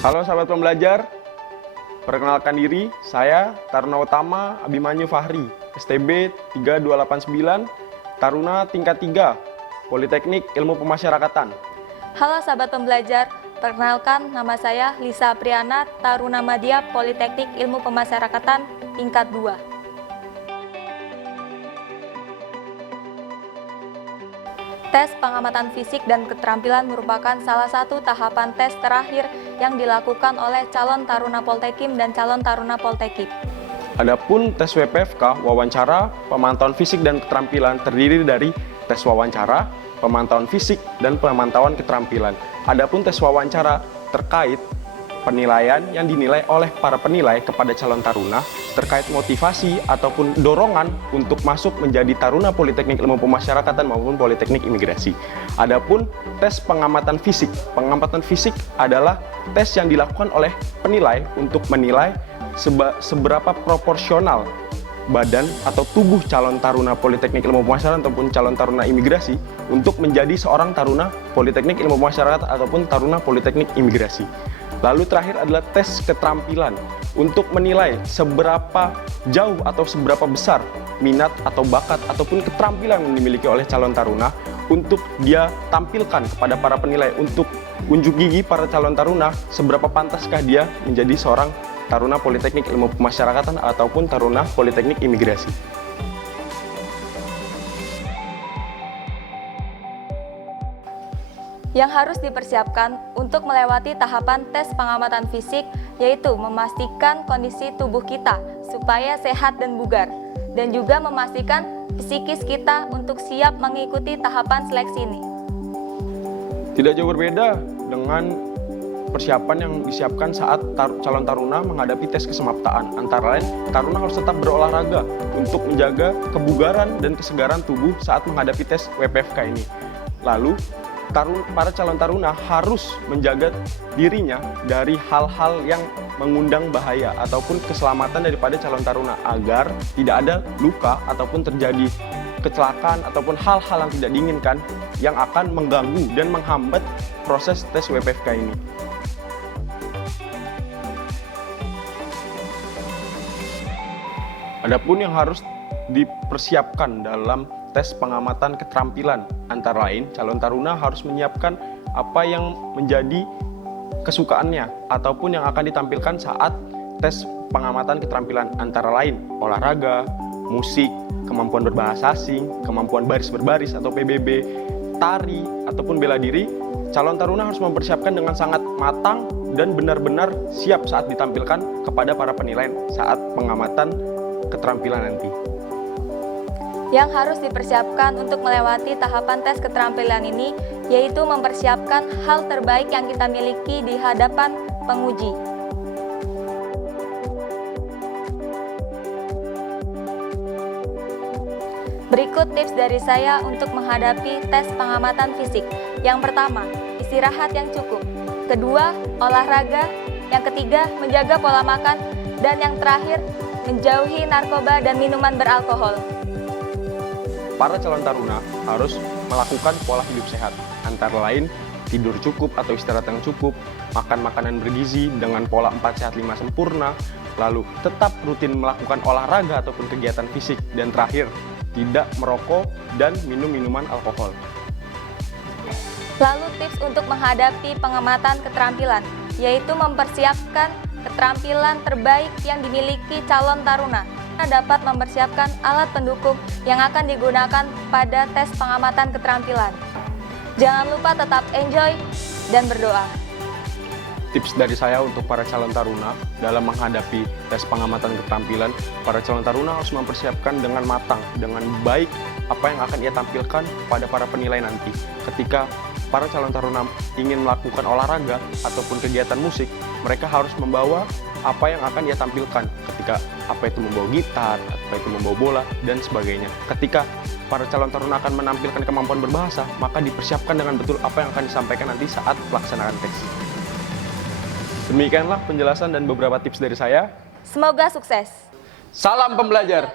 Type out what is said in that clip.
Halo sahabat pembelajar, perkenalkan diri, saya Taruna Utama Abimanyu Fahri, STB 3289, Taruna tingkat 3, Politeknik Ilmu Pemasyarakatan. Halo sahabat pembelajar, perkenalkan nama saya Lisa Priana, Taruna Madya Politeknik Ilmu Pemasyarakatan tingkat 2. Tes pengamatan fisik dan keterampilan merupakan salah satu tahapan tes terakhir yang dilakukan oleh calon Taruna Poltekim dan calon Taruna Poltekip. Adapun tes WPFK, wawancara, pemantauan fisik dan keterampilan terdiri dari tes wawancara, pemantauan fisik, dan pemantauan keterampilan. Adapun tes wawancara terkait penilaian yang dinilai oleh para penilai kepada calon taruna terkait motivasi ataupun dorongan untuk masuk menjadi Taruna Politeknik Ilmu Pemasyarakatan maupun Politeknik Imigrasi. Adapun tes pengamatan fisik adalah tes yang dilakukan oleh penilai untuk menilai seberapa proporsional badan atau tubuh calon Taruna Politeknik Ilmu Pemasyarakatan ataupun calon Taruna Imigrasi untuk menjadi seorang Taruna Politeknik Ilmu Pemasyarakatan ataupun Taruna Politeknik Imigrasi. Lalu terakhir adalah tes keterampilan untuk menilai seberapa jauh atau seberapa besar minat atau bakat ataupun keterampilan yang dimiliki oleh calon taruna untuk dia tampilkan kepada para penilai untuk unjuk gigi para calon taruna seberapa pantaskah dia menjadi seorang Taruna Politeknik Ilmu Pemasyarakatan ataupun Taruna Politeknik Imigrasi. Yang harus dipersiapkan untuk melewati tahapan tes pengamatan fisik yaitu memastikan kondisi tubuh kita supaya sehat dan bugar, dan juga memastikan psikis kita untuk siap mengikuti tahapan seleksi ini. Tidak jauh berbeda dengan persiapan yang disiapkan saat calon taruna menghadapi tes kesemaptaan. Antara lain, taruna harus tetap berolahraga untuk menjaga kebugaran dan kesegaran tubuh saat menghadapi tes WPFK ini. Lalu, para calon taruna harus menjaga dirinya dari hal-hal yang mengundang bahaya ataupun keselamatan daripada calon taruna agar tidak ada luka ataupun terjadi kecelakaan ataupun hal-hal yang tidak diinginkan yang akan mengganggu dan menghambat proses tes WPFK ini. Adapun yang harus dipersiapkan dalam tes pengamatan keterampilan, antara lain calon taruna harus menyiapkan apa yang menjadi kesukaannya ataupun yang akan ditampilkan saat tes pengamatan keterampilan, antara lain olahraga, musik, kemampuan berbahasa asing, kemampuan baris berbaris atau PBB, tari ataupun bela diri. Calon taruna harus mempersiapkan dengan sangat matang dan benar-benar siap saat ditampilkan kepada para penilai saat pengamatan keterampilan nanti. Yang harus dipersiapkan untuk melewati tahapan tes keterampilan ini yaitu mempersiapkan hal terbaik yang kita miliki di hadapan penguji. Berikut tips dari saya untuk menghadapi tes pengamatan fisik. Yang pertama, istirahat yang cukup. Kedua, olahraga. Yang ketiga, menjaga pola makan. Dan yang terakhir, menjauhi narkoba dan minuman beralkohol. Para calon taruna harus melakukan pola hidup sehat, antara lain tidur cukup atau istirahat yang cukup, makan makanan bergizi dengan pola 4 sehat 5 sempurna, lalu tetap rutin melakukan olahraga ataupun kegiatan fisik, dan terakhir, tidak merokok dan minum minuman alkohol. Lalu tips untuk menghadapi pengamatan keterampilan, yaitu mempersiapkan keterampilan terbaik yang dimiliki calon taruna. Dapat mempersiapkan alat pendukung yang akan digunakan pada tes pengamatan keterampilan. Jangan lupa tetap enjoy dan berdoa. Tips dari saya untuk para calon taruna dalam menghadapi tes pengamatan keterampilan, para calon taruna harus mempersiapkan dengan matang, dengan baik apa yang akan ia tampilkan kepada para penilai nanti. Ketika para calon taruna ingin melakukan olahraga ataupun kegiatan musik, mereka harus membawa apa yang akan ia tampilkan, ketika apa itu membawa gitar, apa itu membawa bola, dan sebagainya. Ketika para calon taruna akan menampilkan kemampuan berbahasa, maka dipersiapkan dengan betul apa yang akan disampaikan nanti saat pelaksanaan tes. Demikianlah penjelasan dan beberapa tips dari saya. Semoga sukses. Salam pembelajar!